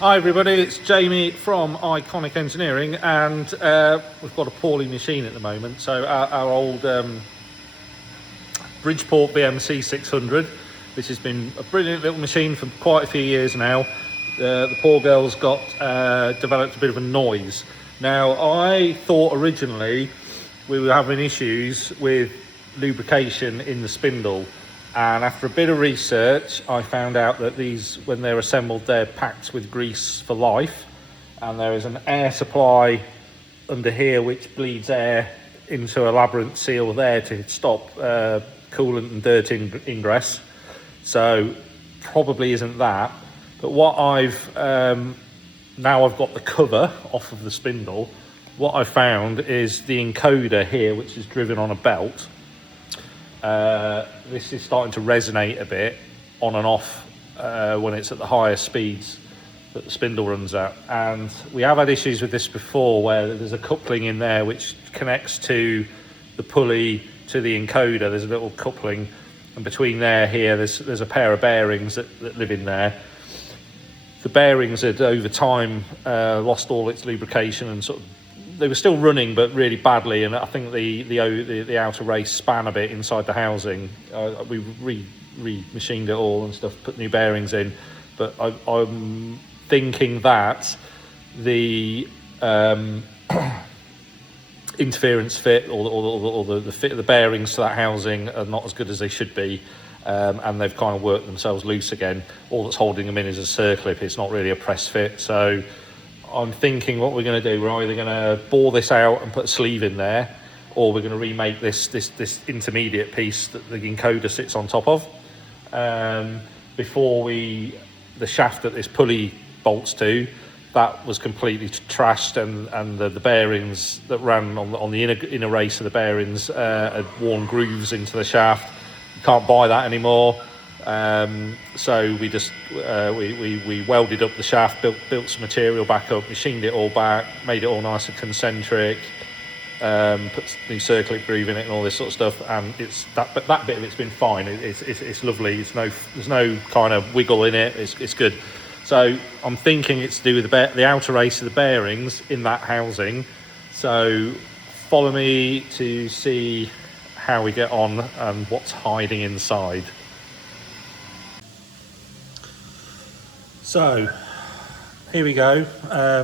Hi everybody, it's Jamie from Iconic Engineering, and we've got a poorly machine at the moment. So our old Bridgeport VMC600, which has been a brilliant little machine for quite a few years now. The poor girl's got developed a bit of a noise. Now, I thought originally we were having issues with lubrication in the spindle. And after a bit of research, I found out that these, when they're assembled, they're packed with grease for life. And there is an air supply under here which bleeds air into a labyrinth seal there to stop coolant and dirt ingress. So probably isn't that. But what I've, now I've got the cover off of the spindle, what I found is the encoder here, which is driven on a belt. This is starting to resonate a bit on and off when it's at the higher speeds that the spindle runs at. And we have had issues with this before, where there's a coupling in there which connects to the pulley to the encoder. There's a little coupling, and between there's a pair of bearings that live in there. The bearings had over time lost all its lubrication, and sort of they were still running, but really badly, and I think the outer race span a bit inside the housing. We re-machined it all and stuff, put new bearings in, but I'm thinking that the interference fit or the fit of the bearings to that housing are not as good as they should be, and they've kind of worked themselves loose again. All that's holding them in is a circlip. It's not really a press fit, so I'm thinking what we're going to do, we're either going to bore this out and put a sleeve in there, or we're going to remake this intermediate piece that the encoder sits on top of. Before the shaft that this pulley bolts to, that was completely trashed, and the bearings that ran on the inner race of the bearings had worn grooves into the shaft. You can't buy that anymore. So we just we welded up the shaft, built some material back up, machined it all back, made it all nice and concentric, put new circlip groove in it and all this sort of stuff, and it's that bit of it's been fine. It's lovely. There's no kind of wiggle in it. It's good. So I'm thinking it's to do with the outer race of the bearings in that housing. So follow me to see how we get on and what's hiding inside. So here we go.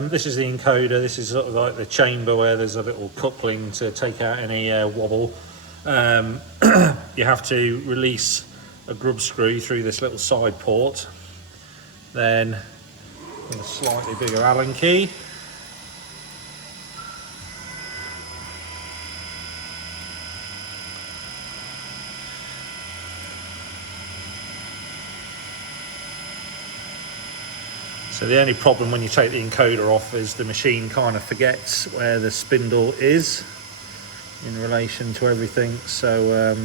This is the encoder. This is sort of like the chamber where there's a little coupling to take out any wobble. You have to release a grub screw through this little side port. Then with a slightly bigger Allen key. So the only problem when you take the encoder off is the machine kind of forgets where the spindle is in relation to everything. So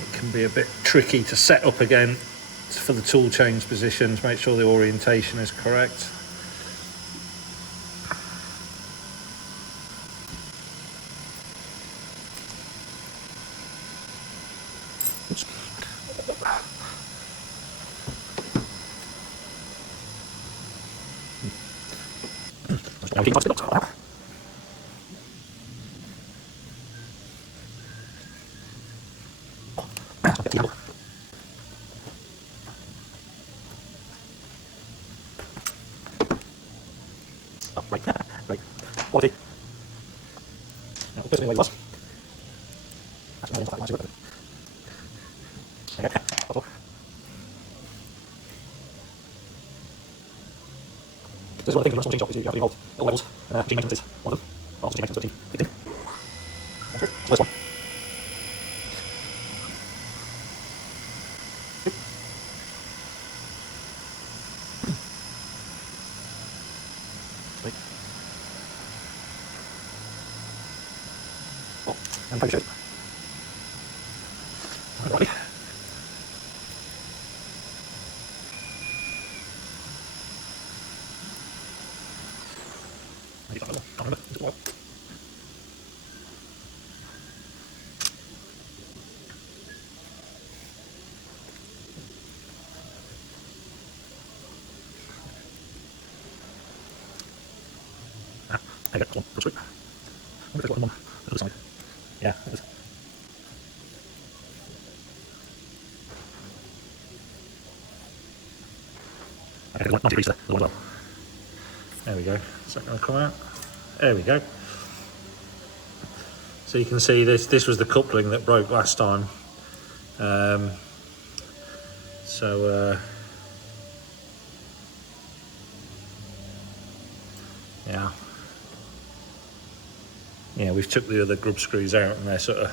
it can be a bit tricky to set up again for the tool change position to make sure the orientation is correct. Right. Quality. Now, this is the way it was. That's not much of it. Okay. This is one of the things with machine shop is you have to involve all levels. Machine maintenance is one of them. Also, machine maintenance is the team. Okay. So this one. And thank you. Alright. There you go, good screw. I wonder if they've got them on the other side. Yeah, it is. Okay, the 90 degrees there, the one as well. There we go. Is that going to come out? There we go. So you can see this was the coupling that broke last time. Yeah, we've took the other grub screws out and they're sort of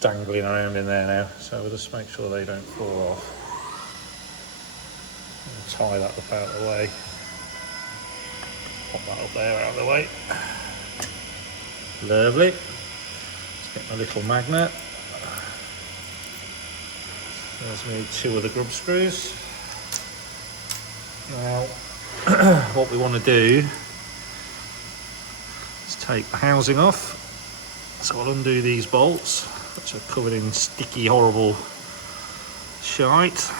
dangling around in there now. So we'll just make sure they don't fall off. And tie that up out of the way. Pop that up there out of the way. Lovely. Let's get my little magnet. There's me 2 other grub screws. Now, what we want to do is take the housing off. So I'll undo these bolts, which are covered in sticky, horrible shite.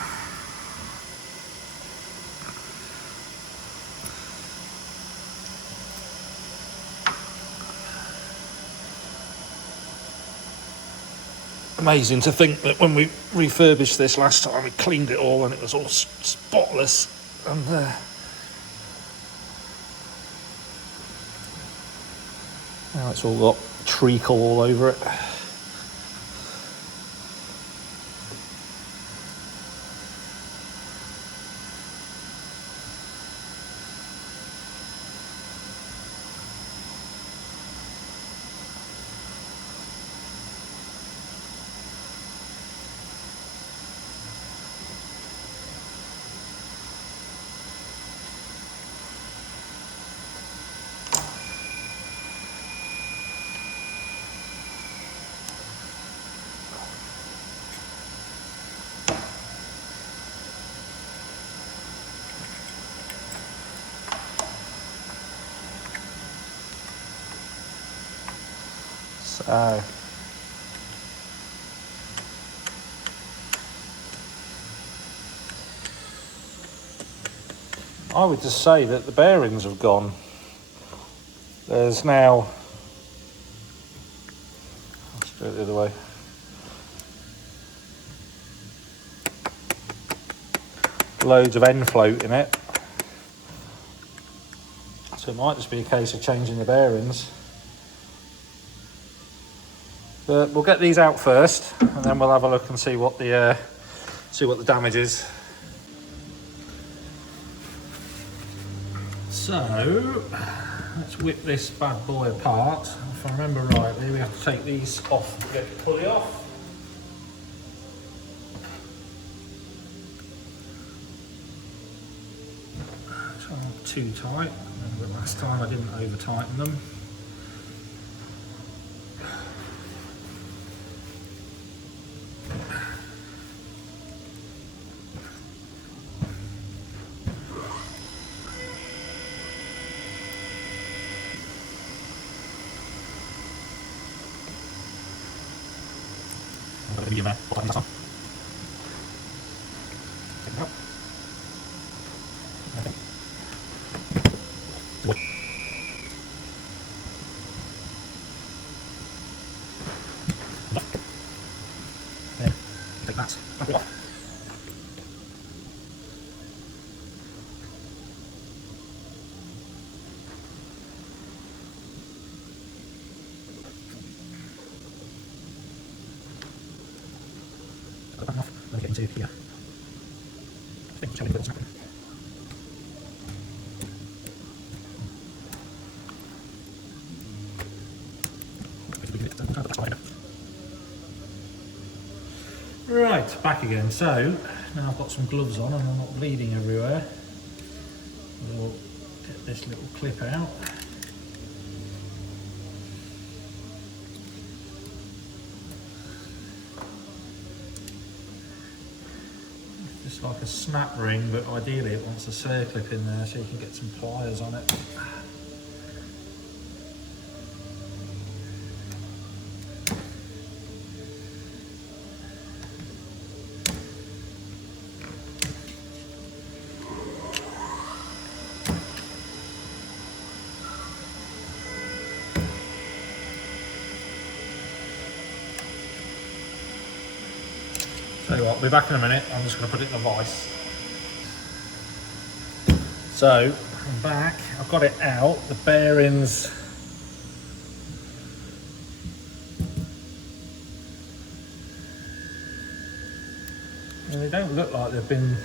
Amazing to think that when we refurbished this last time, we cleaned it all and it was all spotless. And now it's all got treacle all over it. So I would just say that the bearings have gone. There's now, let's do it the other way. Loads of end float in it. So it might just be a case of changing the bearings. But we'll get these out first, and then we'll have a look and see what the damage is. So let's whip this bad boy apart. If I remember rightly, we have to take these off to get the pulley off. So not too tight. Remember last time I didn't over tighten them. Get into here. I think it's having a bit of snapping. Right, back again. So now I've got some gloves on and I'm not bleeding everywhere. We'll get this little clip out. Just like a snap ring, but ideally it wants a circlip in there so you can get some pliers on it. Tell you what, I'll be back in a minute. I'm just going to put it in a vice. So I'm back, I've got it out, the bearings and they don't look like they've been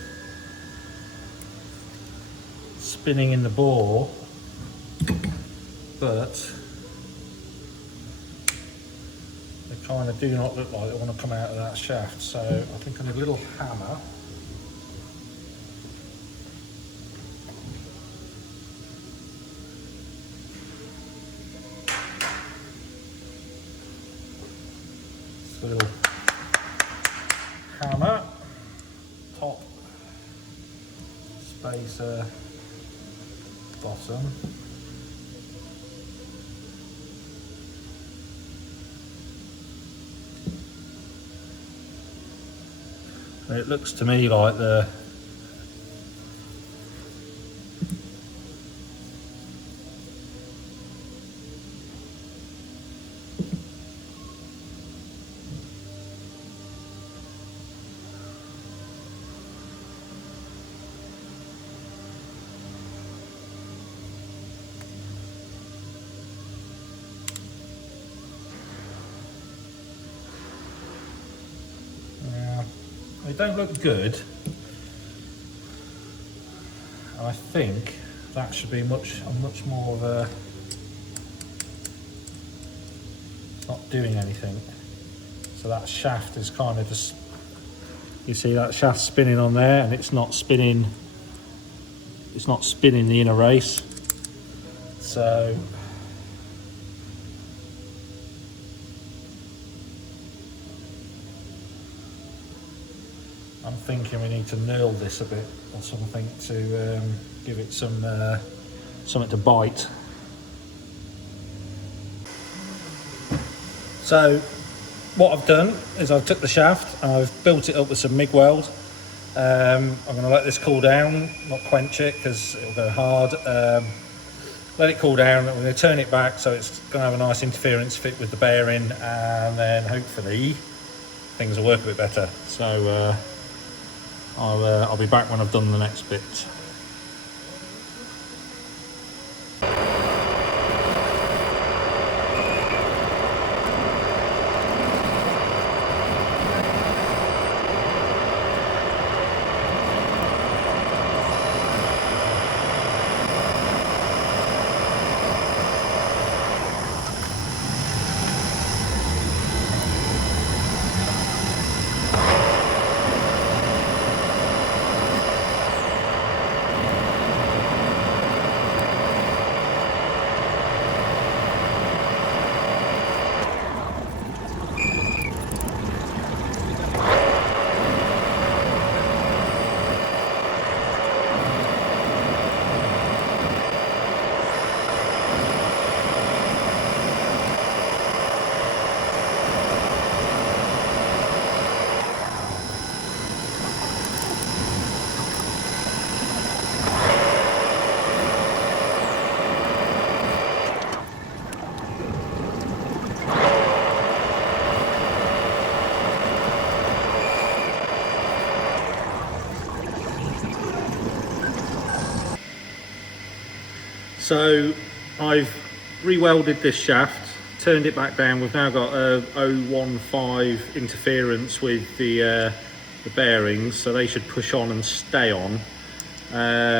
spinning in the bore, but they kind of do not look like they want to come out of that shaft, so I think I need a little hammer. A little hammer, top, spacer, bottom. And it looks to me like the they don't look good. I think that should be much more of a, not doing anything. So that shaft is kind of just, you see that shaft spinning on there, and it's not spinning the inner race. So I'm thinking we need to knurl this a bit or something to give it some something to bite. So what I've done is I've took the shaft and I've built it up with some MIG weld. I'm going to let this cool down, not quench it because it'll go hard. Let it cool down, I'm going to turn it back so it's going to have a nice interference fit with the bearing, and then hopefully things will work a bit better. So I'll be back when I've done the next bit. So I've re-welded this shaft, turned it back down. We've now got a 015 interference with the bearings, so they should push on and stay on.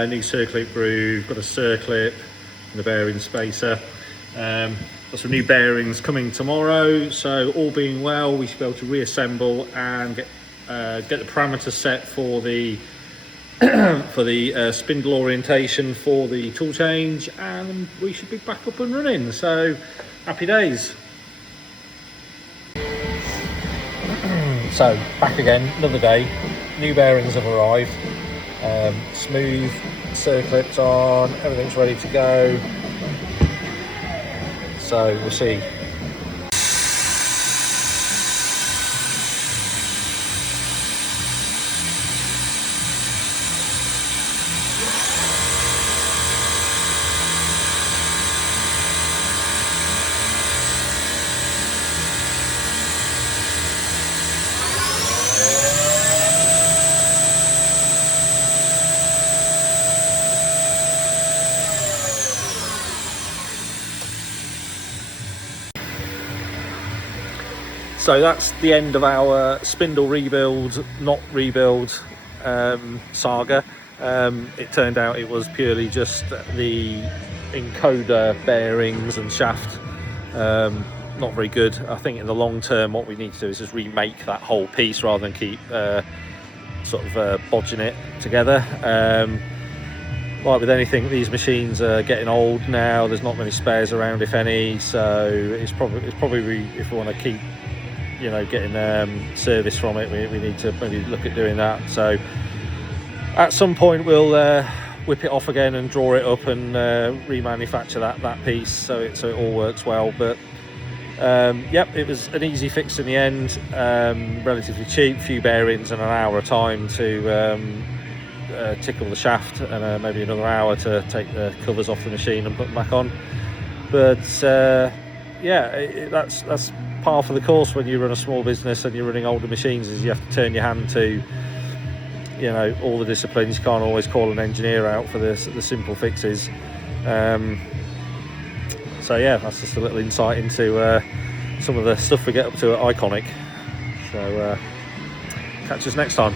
New circlip groove, got a circlip and a bearing spacer. Got some new bearings coming tomorrow, so all being well we should be able to reassemble and get the parameters set for the for the spindle orientation for the tool change, and we should be back up and running. So happy days. So back again, another day. New bearings have arrived, smooth, circlips on, everything's ready to go. So we'll see. So that's the end of our spindle rebuild, not rebuild saga. It turned out it was purely just the encoder bearings and shaft. Not very good. I think in the long term what we need to do is just remake that whole piece rather than keep sort of bodging it together. Like with anything, these machines are getting old now. There's not many spares around, if any, so it's probably if we want to keep, you know, getting service from it, we need to maybe look at doing that. So at some point we'll whip it off again and draw it up and remanufacture that piece so it all works well. But yep, it was an easy fix in the end, relatively cheap, few bearings and an hour of time to tickle the shaft, and maybe another hour to take the covers off the machine and put them back on. But yeah, that's par for the course when you run a small business and you're running older machines, is you have to turn your hand to, you know, all the disciplines. You can't always call an engineer out for the simple fixes. So yeah, that's just a little insight into some of the stuff we get up to at Iconic. So catch us next time.